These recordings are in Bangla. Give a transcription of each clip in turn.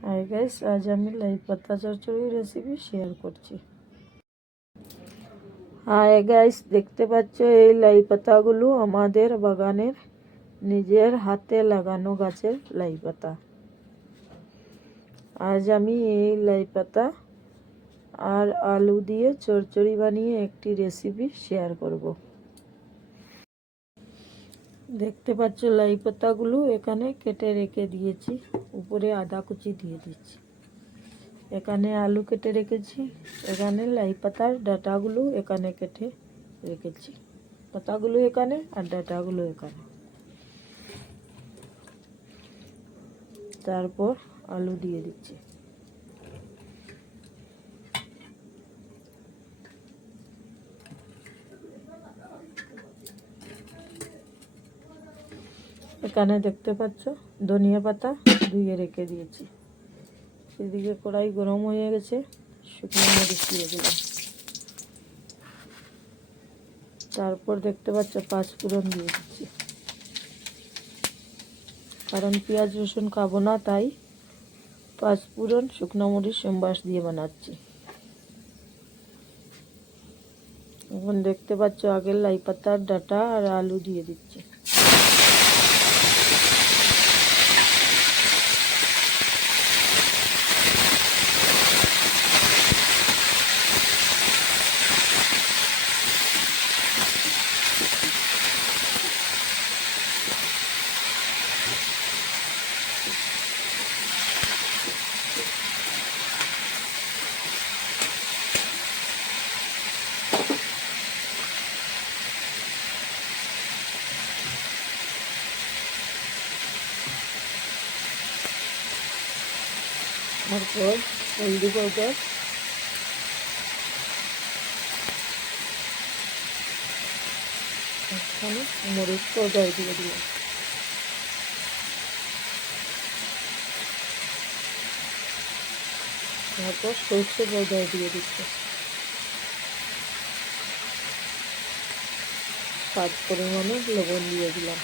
হাই গাইস আজ আমি লাই পাতা চচ্চড়ি রেসিপি শেয়ার করছি। হাই গাইস দেখতে পাচ্ছ এই লাই পাতাগুলো আমাদের বাগানের নিজের হাতে লাগানো গাছের লাই পাতা। আজ আমি এই লাই পাতা আর আলু দিয়ে চচ্চড়ি বানিয়ে একটি রেসিপি শেয়ার করব। দেখতে পাচ্ছ লাই পাতাগুলো এখানে কেটে রেখে দিয়েছি। উপরে আদা কুচি দিয়ে দিচ্ছি। এখানে আলু কেটে রেখেছি। এখানে লাই পাতার ডাটাগুলো এখানে কেটে রেখেছি। পাতাগুলো এখানে আর ডাটাগুলো এখানে। তারপর আলু দিয়ে দিচ্ছি। এখানে দেখতে পাচ্ছ? ধনিয়া পাতা ধুয়ে রেখে দিয়েছি। এদিকে কড়াই গরম হয়ে গেছে, শুকনো মরিচ দিয়ে দিলাম। তারপর দেখতে পাচ্ছ পাঁচফোড়ন দিয়ে দিচ্ছি। কারণ পেঁয়াজ রসুন খাব না, তাই পাঁচ পাঁচফোড়ন, শুকনো মরিচ সোমবাস দিয়ে বানাচ্ছি। এখন দেখতে পাচ্ছ আগের লাই পাতার ডাটা আর আলু দিয়ে দিচ্ছি। তারপর হলদি পাউডার এখানে মরিচ পাউডার দিয়ে দিলাম। তারপর সর্ষে পাউডার দিয়ে দিচ্ছে। স্বাদ পরিমাণে লবণ দিয়ে দিলাম।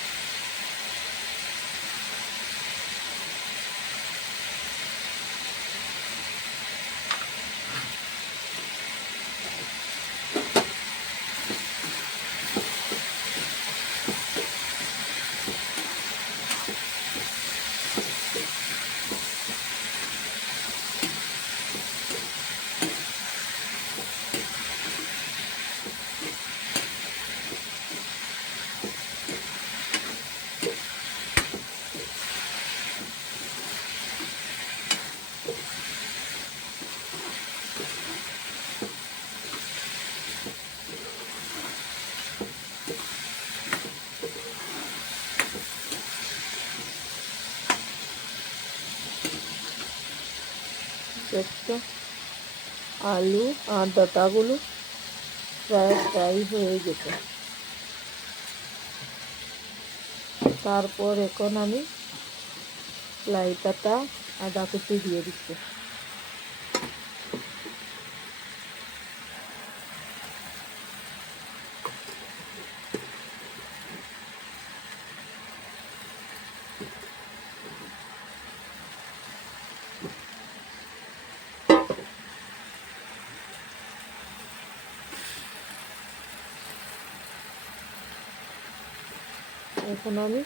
দেখছ আলু, আর ডাটাগুলো প্রায় ফ্রাই হয়ে গেছে। তারপর এখন আমি লাই পাতা আদা কুচি দিয়ে দিচ্ছি। এখন আমি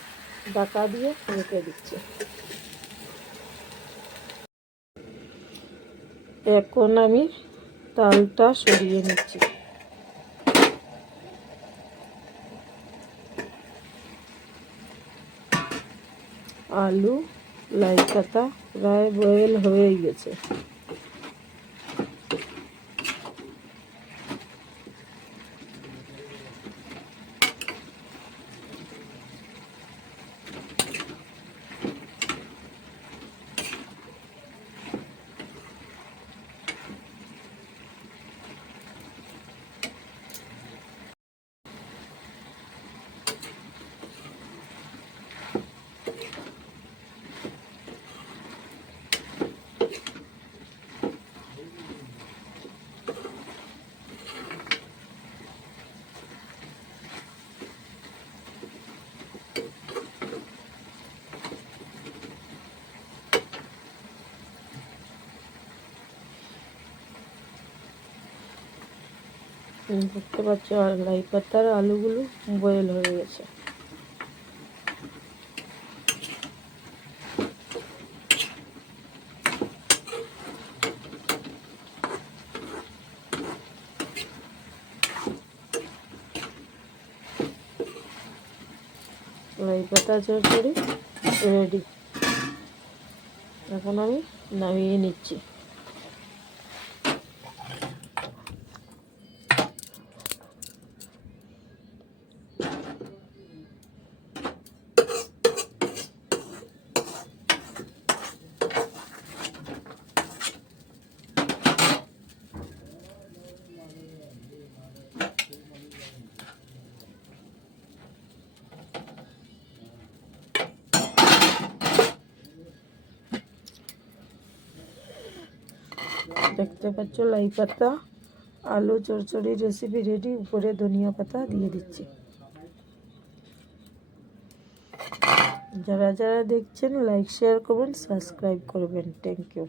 ডাকা দিয়ে রেখে দিচ্ছি। এখন আমি তালটা সরিয়ে নিচ্ছি। আলু, লাই পাতা প্রায় বয়েল হয়ে গেছে। দেখতে পাচ্ছ আর লাই পাতার আলুগুলো বয়েল হয়ে গেছে। লাই পাতা চচ্চড়ি রেডি এখন আমি নামিয়ে নিচ্ছি। দেখতে পাচ্ছ লাই পাতা আলু চড়চড়ি রেসিপি রেডি উপরে ধনিয়া পাতা দিয়ে দিচ্ছি। যারা যারা দেখছেন লাইক শেয়ার করবেন সাবস্ক্রাইব করবেন। Thank you